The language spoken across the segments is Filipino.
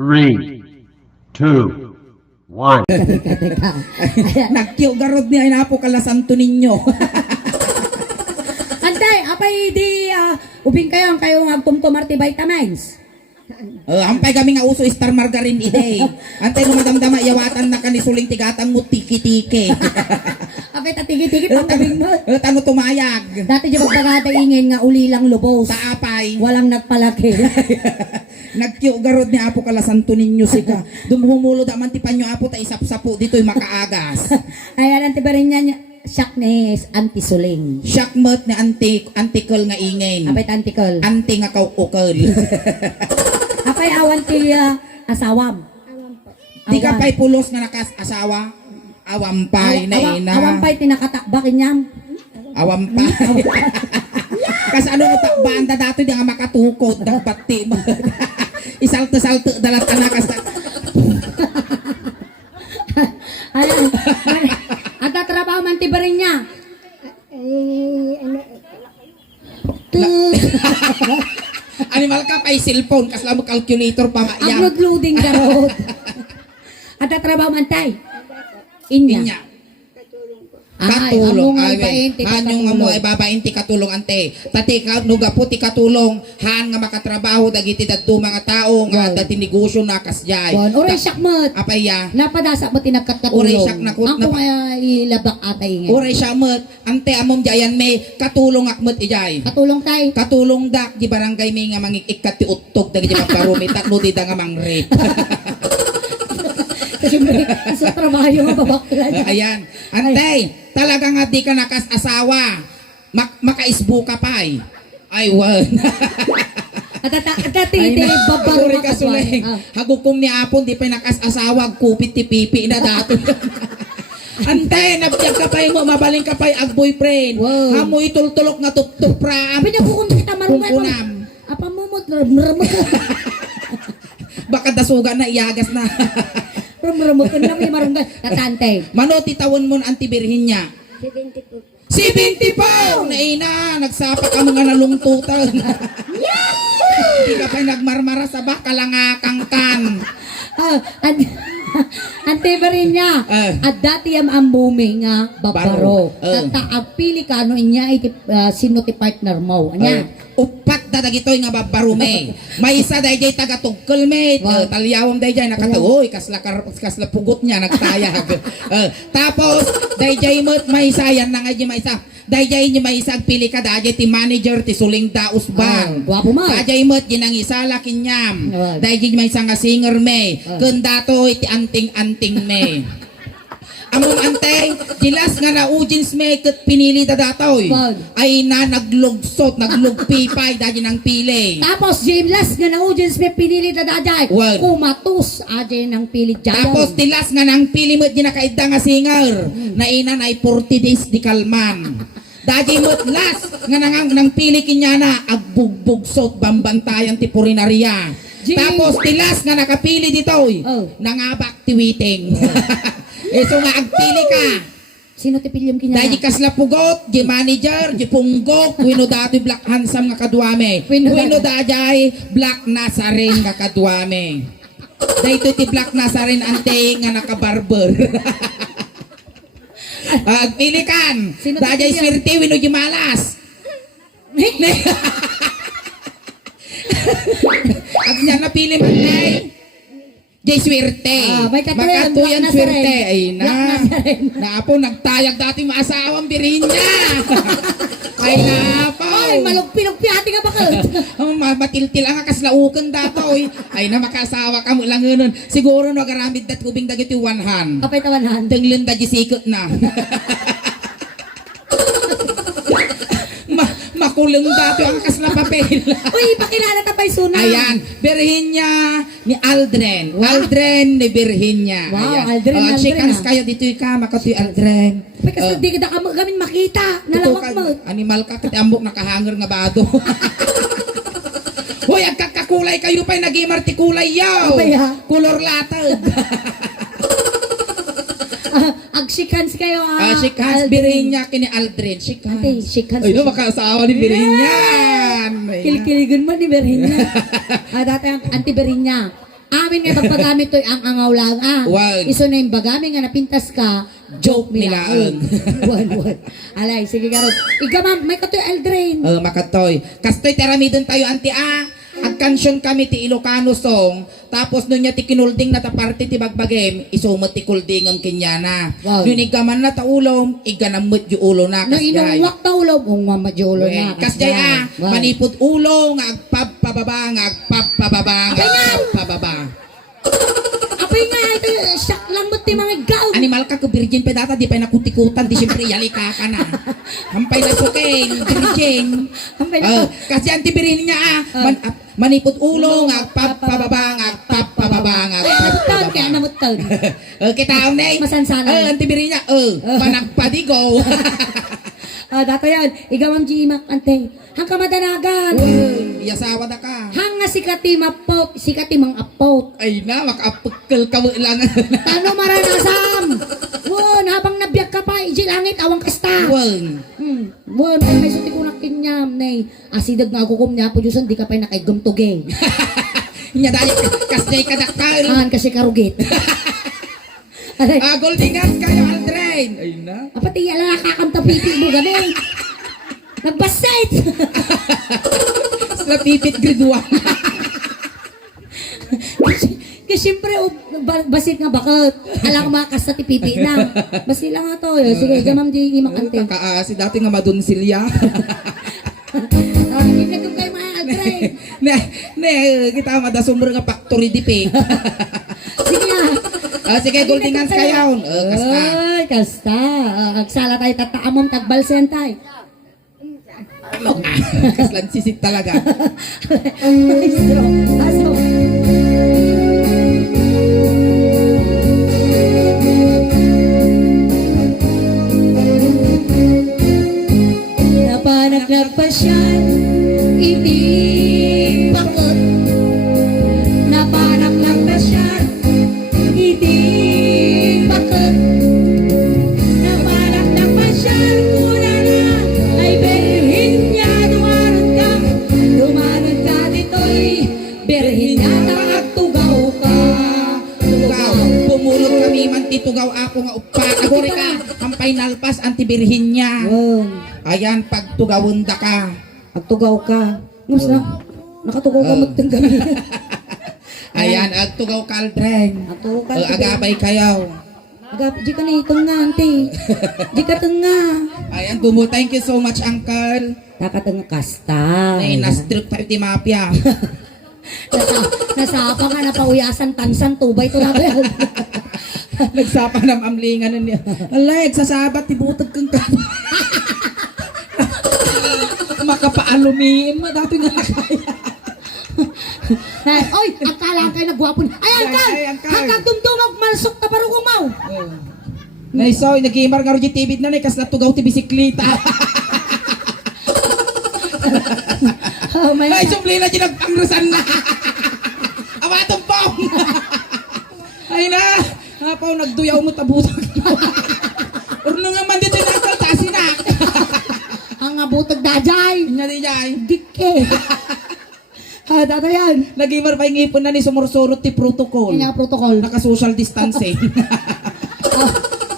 3, 2, 1. Teka. Nagkiyo garod niya inapo kalasanto ninyo. Antay, apay di ubing kayo ang kayo agtumto multivitamins. Ampay kami nga uso star margarine ide. Antay no madamdama yawatan na kanisuling tigatang mo tiki-tiki. Apay tatigi-tigi pang ubing mo. Tano tumayag. Dati di magdagada ingin nga uli lang lubos. Sa apay. Walang nagpalaki. Nagkiyo garod ni apo kalasanto ninyo sika. Dumhumulo da man ti panyo apo ta isap-sapo dito'y makaagas. Ayan, antibarin niya siaknes antisuling. Shakmot ni antikol nga ingin. Apay tantikol. Anti nga kaukukol. Apay awan ti asawam. Di ka pa'y pulos nga nakas asawa. Awampay na ina. Awampay tinakatakbakin niyam. Awampay. Kas ano no takbaan da dato di nga makatukod dagbati mo. Isalto-salto dalat ka na kas. Ayan. At tatrabaho man tibarin niya. Animal ka pa'y cellphone kas mo calculator pa maayang. Upload-loading garot. At tatrabaho man tay. Inya. Inya. Ay, Katulong. amo nga ipainti Hanyong nga mo ay babainti katulong ante. Tati ka nuga po ti katulong. Han nga makatrabaho dagiti dadto mga tao nga dati negosyo na kasjay. Oray syakmat. Apaya. Napadasa mo tinagkat Oray katulong. syak nakut Ako nga ilabak atay nga. Oray siya met. Ante amom jayan may katulong akmet ijay. Katulong tay. Katulong dak di barangay may nga mangikikat ti uttog dagiti magparumi tatlo di da nga mangrip. Siyempre, sa trabaho nga babakla niya. Ayan. Antay, talaga nga di ka nakas-asawa. Makaisbo ka pa eh. Ay, wan. At iti babaro Sorry ka suling. Hagukom ni Apon, di pa nakas-asawa. Kupit ti pipi na dato. Antay, nabiyag ka pa mo. Mabaling ka pa ag-boyfriend. Wow. Amoy tultulok nga tup-tupra. Sabi niya kung kita marungan. Kunkunam. Apa mo mo, ramramot. Baka dasugan na iyagas na. Ramramot ka na may marungan. Tatante. Mano, titawon mo ang tibirhin niya. 70 po! Naina, nagsapa ka mga nalungtutan. Hindi ka pa nagmarmara sa baka lang kangkan. Ante ba rin niya? At dati ang booming nga babaro. At agpili ka ano inya iti sino ti partner mo. Anya? Upat da dagitoy nga babarume. May isa dayjay taga tugkol me. Talyawom dayjay nakatuoy kasla pugot niya nagtayag. Tapos dayjay mo may isa yan na nga may isa. Dayjay niya may isa pili ka dayjay ti manager ti suling daos bang. Guwapo mo. Dayjay mo ginang isa lakin nyam. Dayjay may isa nga singer me. Kunda to iti anting-anting me. Among antay, gilas nga na ujins me ket pinili da datoy. Ay na naglugsot, naglugpipay dahil ng pili. Tapos James nga na audience may pinili na dajay. Kumatus ajay ng pili dyan. Tapos tilas nga nang pili mo di nakaida nga singer. Na ina na 40 days di kalman. Dahil mo las nga nang pili kinyana agbugbog-sot bambantayan ti purinarya. Tapos tilas nga nakapili ditoy. Nangabak ti witing. So nga agpili ka. Sino ti pilyam kinya? Dahil kasla pugot, di manager, di punggok, wino dati black handsome nga kadwame. Wino dati black nasarin nga kadwame. Dahil ito ti black nasarin ante nga nakabarber. Agpili kan. Dahil swerte, wino di malas. At niya napili man ay Jay swerte. Makatuyan swerte. Ay na. Naapo, nagtayag dati maasawang birin niya. Ay naapo. Ay, malugpilugpi ati nga bakal. Matiltil ang kaslaukan datoy. Ay na makasawa ka mo lang yun. Siguro nagaramid dat kubing dagiti 100. Kapay tawanan. Tenglun da jisikot na. Makulong dato ang kasla papel. Uy, pakilala ta pa'y suna. Ayan, Virginia ni Aldren. Aldren ni Virginia. Wow, Aldren. Chikans kayo dito ka, makatoy Aldren. Kasi di kita gamin makita. Nalawak mo. Animal ka, kati ambok nakahanger nga bado. Hoy, agkakakulay kayo pa'y nag-imarti kulay yaw. Kulor latag. Agsikans kayo Shikans, Virginia kini Aldren. Ate, shikans. Ay, no, makaasawa ni Virginia. Kilikiligan mo ni Virginia. Dati ang anti Virginia. Amin nga pagpagamit to'y ang angaw lang Wag. Iso na yung bagami nga napintas ka, joke Nilaang. Wan. Alay, sige garot. Iga ma'am, may katoy Aldrin. Makatoy. Kastoy teramidon tayo anti agkansyon kami ti Ilocano song. Tapos nun niya ti kinulding na ta parte ti bagbagem. Isumot ti kulding ang kinyana. Wow. Nun igaman na ta ulom. Iganamot yu ulo na. Na Kasjay. inuwak ta ulo, mamadjolo na. Kasjay Wow. manipod ulo. Nga agpapababa. Nga agpapababa. Nga agpapababa. Apay nga, ito, shock lang mo ti mga gaw. Animal ka ko virgin pa data. Di pa nakutikutan. Di siyempre yalika ka na. Hampay na suking. Virgin. Ampay na. Kasi antibirin niya manipod ulo nga agpapababa nga agpapababa nga Namutod, kaya namutod. kita ang nay Masansanan. antibirin niya panagpadigo Dato yan, ikaw ang G-Mac, ante. Hang ka madanagan. yasawa na ka Hang nga sikati mapot, sikati mang apot. ay na makapukal ka lang Tano maranasam. Won, habang nabiyag ka pa, iji langit, awang kasta. wang Won, ay may suti ko nakinyam, nay. Asidag nga ako kumnya po, Diyosan, di ka pa nakaigumtuge. niya dahil kasday ka dakal Ahan kasi karugit. Aray, golden guns kayo Aldrin ay na apati yala kakanta pipi mo ganun. Nagbasit! sa pipit grade 1 Kasi siyempre, basit nga bakit? Alang makas sa tipipi na. Basit lang nga to. Sige, gamam di imakante. si dati nga madun silya Ginagam kayo mga Aldrin. kita madasumber nga factory di pe Sige nga. sige golden guns kayo kasta Ay, kasta. Agsala tayo tataamom tagbalsentay. kaslan sisit talaga Maestro. Aso. Napanak nagpasyan, hindi bakot. Napanak nagpasyan, hindi bakot. Napanak nagpasyan, kuna na, ay berhin niya, dumanod ka dito'y, berhin niya na magtugaw ka. tugaw pumulog kami man titugaw ako nga upa agore ka kampay nalpas antibirhin niya ayan pagtugawon da ka Agtugaw ka. Musta? Nakatugaw ka magtang gabi. ayan agtugaw kaldren Agtugaw ka. agabay kayaw Agap, di ka na itong nga, ante. Di ka tanga. ayan bumo thank you so much uncle Nakatanga kasta. nastrip tayo ti mafia Nasapa nga na pauyasan tansan tubay to na ba? nagsapa ng amlingan niya alay sasabat tibutag kang ka makapaalumim dati nga nakaya Oy, akala kayo nagwapon. Ay, angkal! Ay, angkal. Hanggang dumdumag malsok na parang umaw. Naisoy, nag-imar nga rin yung tibid na kas natugaw ti bisikleta. Oh, my Ay, God. sumli na dyan nagpangrusan na. Awatong pong. Ay na, hapaw nagduyaw mo tabutag. Urno nga man dito yung nakal, tasin na. Ang abutag dajay. Nga di jay. Dike. Dato yan. Nag-imar pa yung ipon na ni sumursurot ti protocol. Yan ang protocol. Naka-social distancing.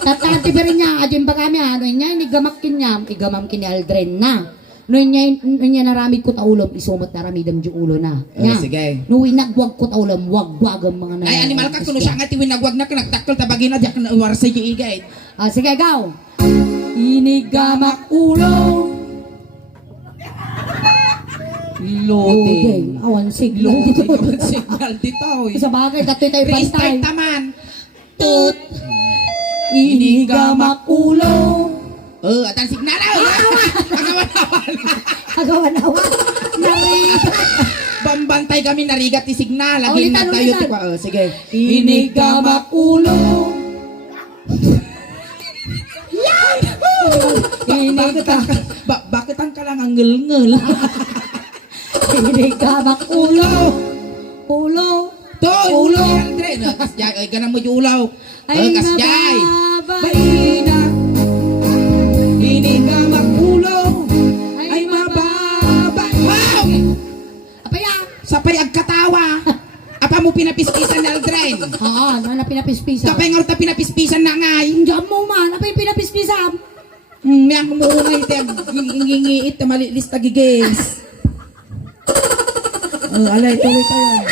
Tatanti pa rin niya. Adyan ba kami ano niya. Igamak niya. Igamam kini Aldrin na. Noon naramid ko taulom. Isumot naramidam di ulo na. Nya. Sige. Noon nagwag ko taulom. Wag-wag ang mga Ay, animal ka, kuno siya nga tiwinagwag na kanagtakol tabagin na diyan na warsa yung igay. Sige, gaw. Inigamak ulo. Loading. Awan signal dito. Loading. Signal dito. Sa bagay, dato'y tayo pantay. Restart naman. Tut. Inigamak ulo. At ang signal na. Agawan-awan. Narigat. Bambantay kami narigat ti signal. Lagi Ulitan, na tayo. ulitan. Sige. Inigamak ulo. Bakit ang kalang ang ngel-ngel? Inigamak ulo. Ulo. To, ulo yan, Dre. Kasjay, ay ganang mo yung ulaw. Kasjay. Baina. Inigamak ulo. Ay mababa. Wow! Apaya. Sapay agkatawa. Apa mo pinapiskis Oo, na pinapispisan. Kapay nga ta pinapispisan na ngay. Diyan mo man, apa yung pinapispisan? May ang kumuungay ito, ngingiit na malilis na gigis. Alay, tuloy tayo.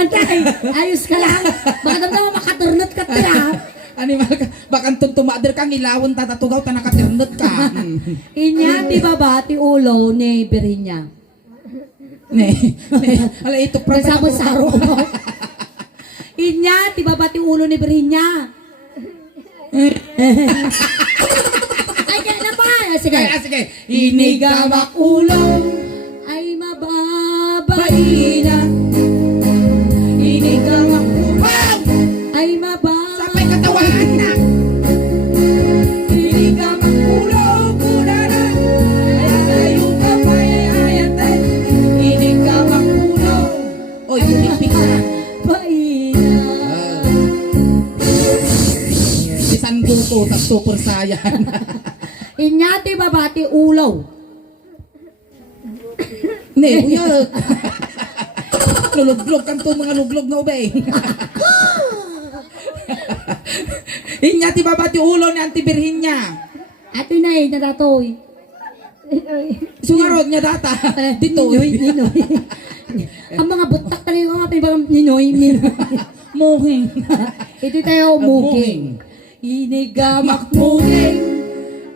Antay, ayos ka lang. Baka damdama makaturnot ka tira. Animal ka, bakang tumader kang ilawon tatatugaw ta nakaternot ka. Inya, di ba ba, ti ulo ni Berinya? Alay, ito pa. Kasama sa aro mo. Inya, di ba ba, ti ulo ni Berinya? Ay, kaya na pa. Sige. Sige. Inigamak ulo Ay, mababain na. inigamak ulo. Ay, mababain. Sapay katawan na. Inigamak ulo kunana. Ayaw ka pa ayatan. Inigamak ulo. Oy, pumipik na. Bisan guto, tas super sayan. Inyati babati ulaw. Ne, uyag. Luluglog kan to mga luglog na ubay. Inya ti babati ulo ni Auntie Virginia. Ato na eh, nadatoy. Sungarod niya data. Dito. Ninoy. Ang mga butak talaga yung mga ibang ninoy. Muhing. Ito tayo, muging. Inigamak muging.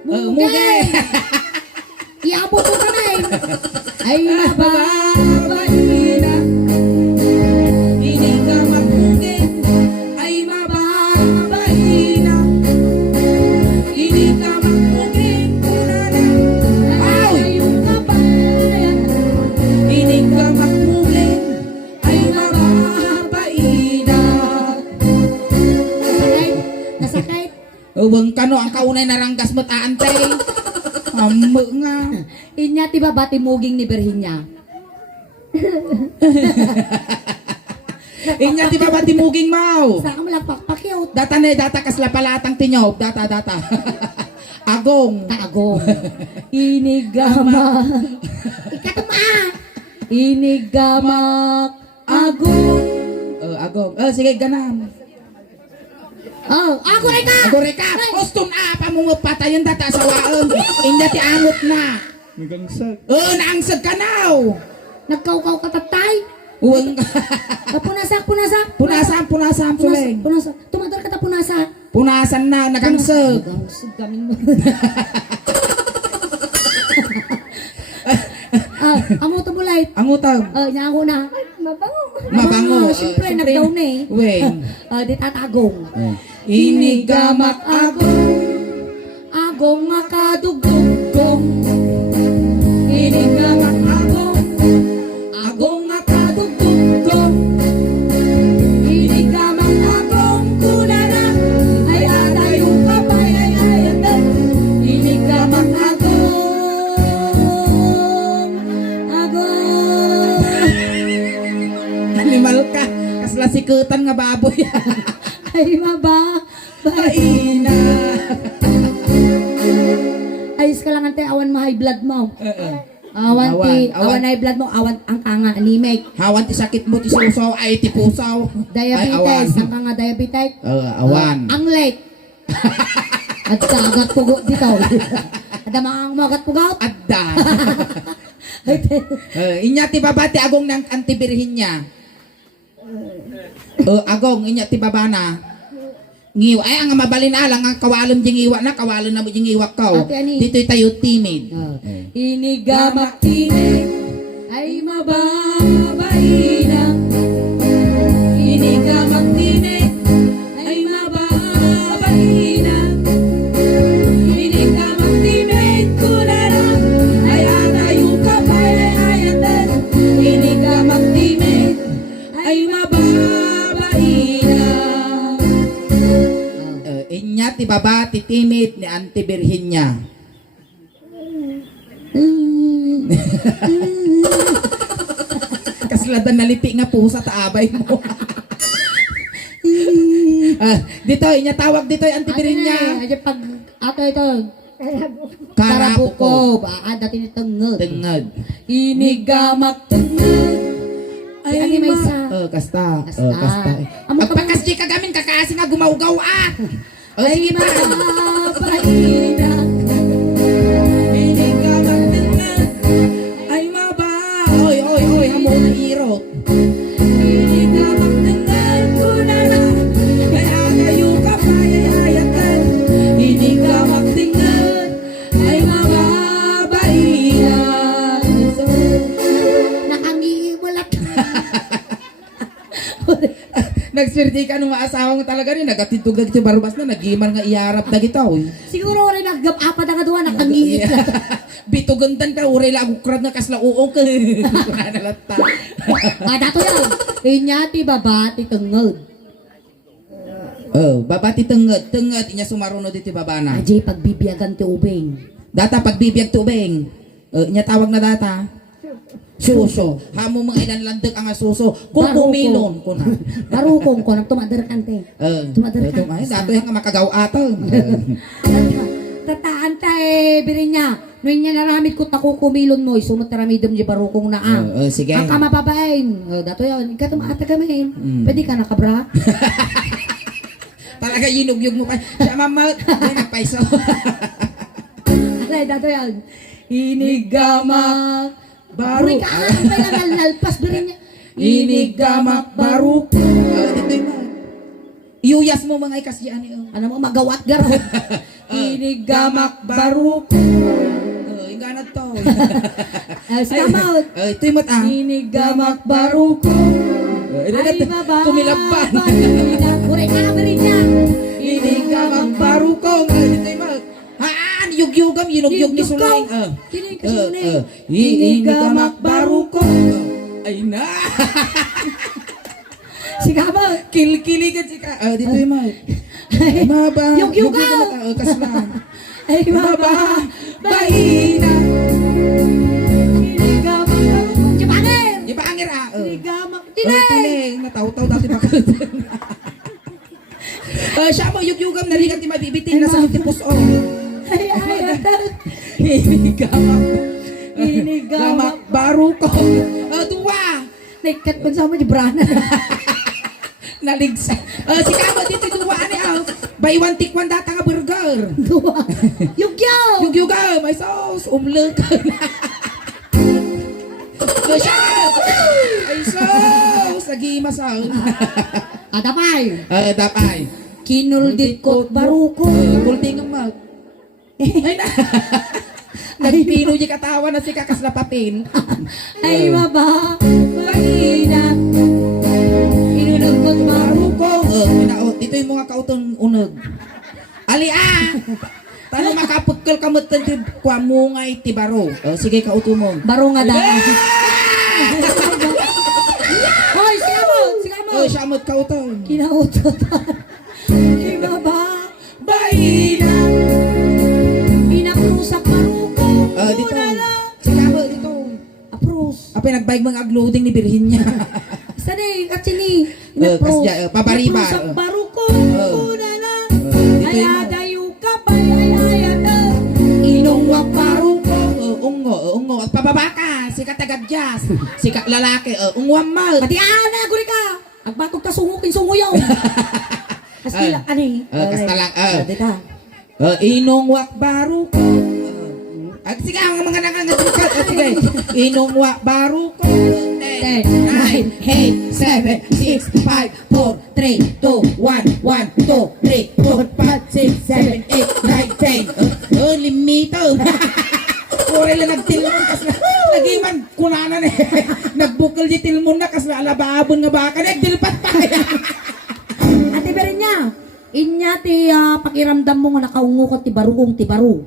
Muging. Iabot ko ka na eh. Ay mababain na. Inigamak muging. Ay mababain na. Inigamak muging. Kunana. Ay yung kabayan. Inigamak muging. Ay mababain na. Nasakay. Uwang kano ang kaunay na ranggas mo't aantay. Amo nga. Inya ti babati muging ni Virginia. Inya ti baba timuging mau. Saka mo lang pakpakyot. Data na data kasla palatang tinyob. Data. Agong. Tagong. Inigamak. Ikatama. Inigamak. Agong. Agong. Sige, ganam. Oh, ako rin ka. Agore ka. Ostum na pamungupatayon data sa waon. Inya ti angot na. Magangsag. Naangsag ka now. Nagkaukaw ka tatay. Uwang. Punasak. Punasan. Suleng. Punasak. Tumador ka ta punasak. Punasan na. Nagangsag. Gangsag gamin mo. Amo to bulay. Angutag. Nya ako na. Mabango. Mabango. Siyempre, nagdaw na eh. Weng. Di tatagong. Inigamak agong. Agong makadugdugong. Inigamak agong. Agong nakadugtugong. Inigamak agong kunana. Ay atayong kapay ay ayatan. Inigamak agong. Agong. Animal ka. Kasla sikutan nga baboy. Ay maba. Baina. Ayos ka lang ante, awan ma-high blood mo. Awan high blood mo, awan ang kanga, anemic. Hawan ti sakit mo ti susaw ay ti pusaw. Diabetes, ang kanga diabetes. Awan. Ang late. At kagat pugo dito. Ada mga magat pugot. Adda. Inya ti babati agong ng antibirhin niya. Agong inya ti babana. Ngiwa ay ang mabalin alang ang kawalon jing iwa na kawalon na mo jing iwa ka. Ate, ani? Dito'y tayo timid. Inigamak tinig ay mababaina. Inigamak tinig ay mababaina. Inigamak tinig kunana ay atayong kapay ay ayatan. Inigamak tinig ay mababaina. Inya ti baba ti timid ni Auntie Virginia. Kasladan nalipi nga pusa taabay mo. Dito, inya tawag dito yung Auntie Virginia. Ay, pag ato ito. Karapuko. Dati ni tengod. Tengad. Inigamak tengod Ay, may isa. Kasta. Kasta. Kasta. Amo ka Pagpakas di ka gamin kakaasi nga gumawgaw ah. Ay, Sige pa. mabahina. Hindi ka magtingan. Ay maba. Oy, hamo na irot. Hindi ka magtanggal ko na lang. Kaya kayo ka pa ayayatan. Hindi ka magtingnan. Ay, mababahina. Nakangiwalat. Nagswerte ka nung maasawa mo talaga rin. Nagatitugag ti barbas na. Nagiman nga iarap na kita. Siguro rin nagap-apat na kaduwa, nakangiit. Bitugantan ka. Uray lang ukrad nga kasla uong ka. Kunanalata. Dato yan. Inyati babati tengod. Babati tengad. Tengad. Inya sumaruno dito babana. Ajay pagbibiyagan ti ubeng. Data pagbibiyag tubeng. Inya tawag na data. Suso. Hamo mga ilan landag ang suso. Kung Barukong. bumilon ko na. Barukong ko nang tumadarakan te. Tumadarakan. Ay, dato yung makagaw ato. Tataan tay birinya. Noy niya naramid ko tako kumilon mo. Sunod taramidom di barukong na ang. Sige. Ang kamababain. Dato yun. Ikaw tumata kami. Pwede ka nakabra. Talaga yinugyug mo pa. Siya mama. Ay, nagpaiso. Alay, dato yun. Inigamak. Baru. Ka, may nalalpas birinya. Inigamak baru. Dito yung mga. Iyuyas mo mga ikasyan niyo. Ano mo magawat garo. Inigamak baru. Yung ganat to. Skamot. Ito yung mata. Inigamak baru ko. Ay baba. Kumilaban. Kuray ka birinya. Inigamak baru ko. Dito yung mga. Haan, yugyugam, yinugyug ni Sulay. Kinig ka Sulay. Inigamak baru ko. Ay na. Sikamot. Kilkiligan si ka. Dito yung mga. Maba. Yugyugaw. Kaslan. Ay Maba. baba. Bahina. Inigamak baru ko. Jibaner. Di ba angir Inigamak. Tinay. Tineng. Nataw-taw dati bakit. Siya mo, yugyugam na rin at mabibitin na sa tipos o. Ay Inigamak baru ko. Duwa. Naikat ko sa mo jibrana. Naligsa. Si Kamo dito duwa ni buy one take one data nga burger. Dua. Yugyaw. Yugyugam. Ay sos. Umlek. Siya. Ay sos. Lagi masal. Adapay. Dapay. Kinuldit ko baruko. Kulting ang mag. Ay na. Nagpino yung katawa na si kakas na papel. Ay baba. Mahina. Inulog baru ko. Dito yung mga kautong unag. Ali Tano makapagkal kamot ng kwa mo ngay tibaro. Sige kauto mo. Baro nga da. Hoy, sikamot. Siamot kauto. Kinautot. Ay baba. Bahina. Pinaprusak baruko. Dito. Sigamo dito. Apros. Apa nagbayag mga agloading ni Birhin niya. Sani, katsini. Kasya, pabariba. Naprusak baruko. Una na. Dito Ay yung adayu ka pa. Ay inungwak paro ko. Ungo. At pababa ka. Sikat tagadyas. Sikat lalaki. Ungwam mal. Pati ana, guri ka. Agbatok ka sungukin sunguyaw. Kastila, ani. Kastalang. Dita. Inungwak baro ko. Sige, ang mga nangangadukat. Sige. Inungwak baro ko. 10, 9, 8, 7, 6, 5, 4, 3, 2, 1, 1, 2, 3, 4, 5, 6, 7, 8, 9, 10. Limito. Pure lang nagtilmon kasi nagiman kunanan eh. Nagbukal di tilmon na kasi alababon nga baka nagdilpat pa. Ate Berinya, inya ti pakiramdam mo nga nakaungo ko ti barugong ti baru.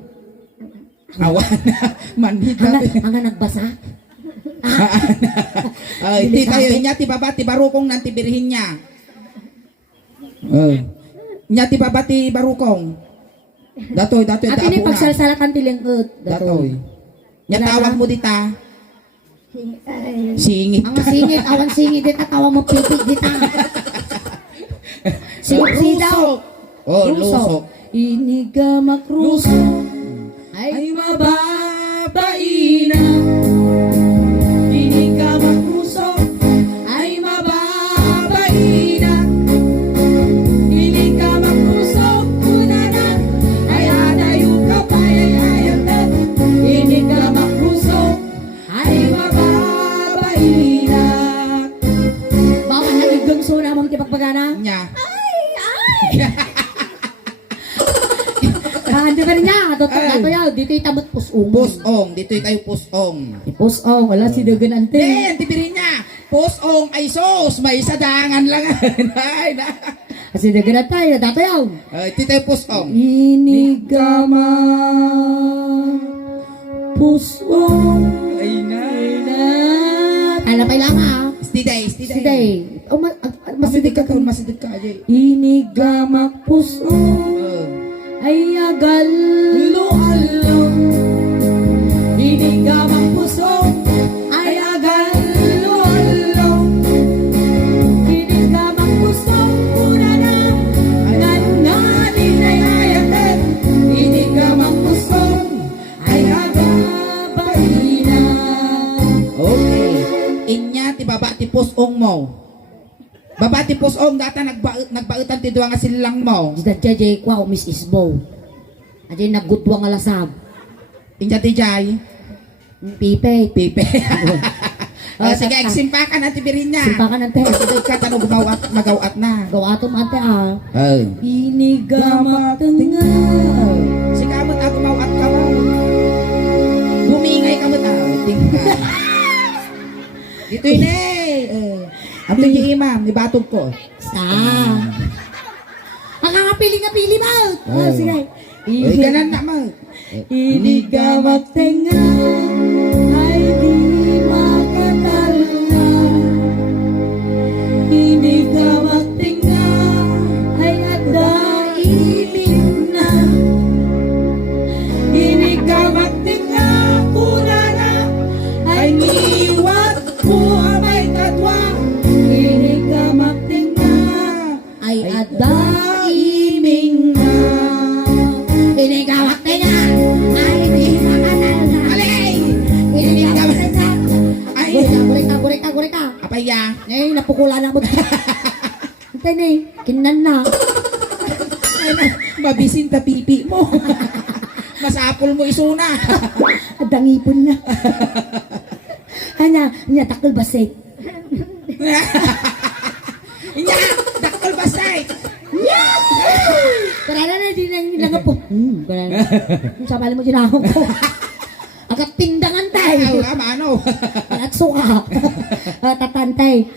Awan na. Manhita. Hanga nagbasa. Hindi tayo niya ti baba ti barukong nanti birhin niya. Niya ti baba ti barukong. Datoy. Ate ni pagsalsalatan ti lengket. Datoy. Nya tawag mo dita. Singit. Ang singit, awan singit dita, tawa mo pipig dita. Singit daw. Lusok. Inigamak rusok. Ay mababaina. Inigamak rusok. Ando ba niya? Dato yaw, dito itabot pusong. Pusong, dito'y kayo pusong. Pusong, wala si Dagan ante. Then, tibirin niya, pusong ay sos, may sadangan lang. Ay, na. Kasi Dagan ante, dato yaw. Tito'y pusong. Inigama pusong. Ay, na. Kala pa lang ha. Stiday. Siday. Oh, Masidig masidig ka, ka. masidig ka, Ajay. Inigamak pusong. Ay agal lualong. Inigamak pusong. Ay agal lualong. Inigamak pusong. Una na. Nanganin ay ayatan. Inigamak pusong. Ay agabay na. Okay. Inya, ti baba ti pusong mo. Baba ti pusong, data nagbautan ti duwa nga silang mo. Jida jay kwa o Miss Isbo. Ajay naggudwa nga lasab. Inya ti Jay. Pipe. Pipe. Sige, tata. agsimpakan ang tibirin niya. Simpakan ng tes. Sige ka, tanong magawat na. Gawa ato ate ah. Oh. Inigamak tengah. Sige, amot ako mawat ka mo. Bumingay ka mo tao. Tingka. Dito yun eh. Ang tingin imam, nibatog ko. Sa. Ang kakapili nga pili mo. Oh. Sige. Uy, ganan na mo. Inigamak tengah. Ay di makatalna. Inigamak tengah. Ay ada iling na. Inigamak tengah. Kurana. Ay niwat po amay katwa. Inigamak tengah. Ay ada iming na. Inigamak tengah. Ay di makatalna. Alay! Inigamak tengah. Ay! Gureka. Apay ya? Eh, napukulan na mo. Antay na eh. Kinan na. Ay na, mabisin ta pipi mo. Masapol mo isuna. Adangipon na. Anya, takol basik. Inya, dakol basay. Karana na din lang po. Karana. Sa pala mo ginahon ko. Agad tindangan tayo. Ano? At suka. Tatantay.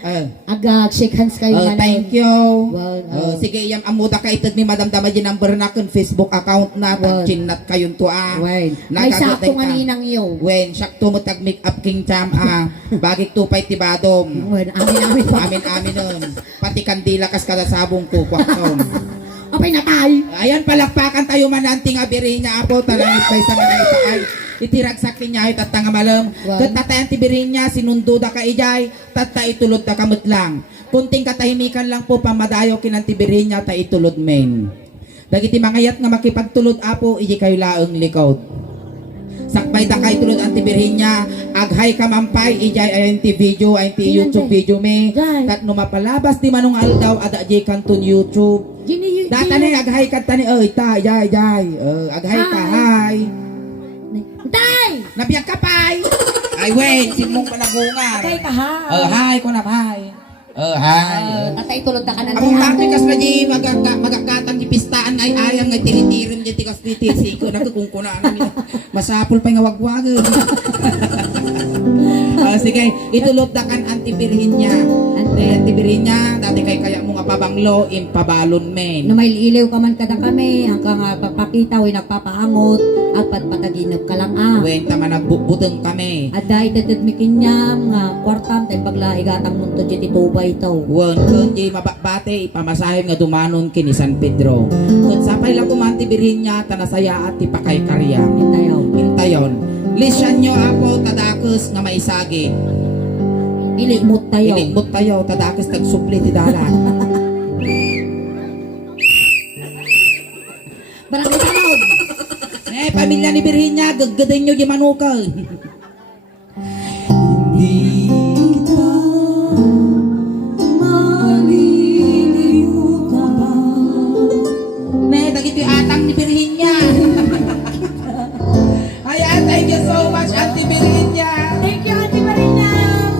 Agad shake hands kayo. Thank you. Wow, Sige, iyam amuda ka itad ni Madam Dama din number na kun Facebook account na Wow. tagchinat kayon to Wen. Ay sakto nga ninang iyo. Wen, sakto mo tag make up king cham bagik tupay tibadom. Wen, amin pa. Amin nun. Pati kandila kas kada sabong ko kwakon. Apay na tayo. Ayan, palakpakan tayo mananting abiri niya apo talangit bay sa mga itaay. Itiragsak niya ay tatanga malam. Wow. Tatayan tibirin niya sinundo da ka ijay, tata itulod da kamot lang. Kunting katahimikan lang po pamadayo kinang tibirin niya ta itulod men. Dagiti mangayat nga makipagtulod apo iji kayo laeng likod. Sakbay da kay tulod ang tibirin niya, aghay ka mampay ijay ayan ti video ayan ti YouTube video me. Jay. Tat no mapalabas ti manong aldaw ada jay kanton YouTube. Gini, Data ni aghay ka tani ta jay. Aghay ka hay. Tay! Nabiyag ka pay. Ay wait, simong panagungan. Kay ka ha. Hi ko na hay. Hi. Tatay tulod na ka na. Among marti kas na di magakatan di pistaan ay ayam nga tinitirim di tikas di siko nagkukungkuna namin. Masapol pa nga wagwag. Sige, itulot da kan antibirhin niya. Antibirhin niya, dati kay kaya mo nga pabanglo impabalon men. No may iliw ka man kada kami, hanggang papakita, way nagpapaangot, at patpataginap ka lang ah. Wen tama nagbuteng kami. At dahil tatadmikin niya, nga kwartam, tayo bagla igatang munto dyan itubay ito. Wen kun di mababate ipamasahem nga dumanon kini San Pedro. Kun sapay lang kumantibirhin niya tanasaya at ipakay karya. Tayo. Hintayon. Lisyan nyo apo tadakos nga maisagi. Ilimot tayo. Ilikbot tayo tadakos tagsupli ti dala. Barangay Tanod. Pamilya ni Virginia, gagadain nyo yung manuka. Hindi kita malilimutan. Dagito yung atang ni Virginia. Ayan, thank you so much, Auntie Virginia. Thank you, Ate Marina.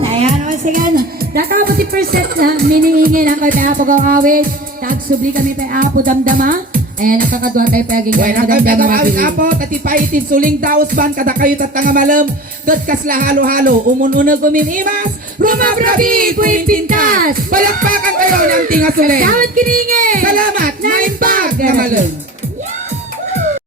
Ayan, once again. Daka mo si Perset na miniingin ang kay Apo Gawawit. Tagsubli kami kay Apo Damdama. Ayan, nakakaduha tayo paging Bueno, kay maganda Beto mga awit bili. apo, tati pahitin suling daos ban, kada kayo tatanga malam, kat kasla halo-halo, umununag uminimas, rumab rabi, kuintintas, palakpakan kayo ng tinga suling. Sawat kiningin! Salamat, naimbag na malam.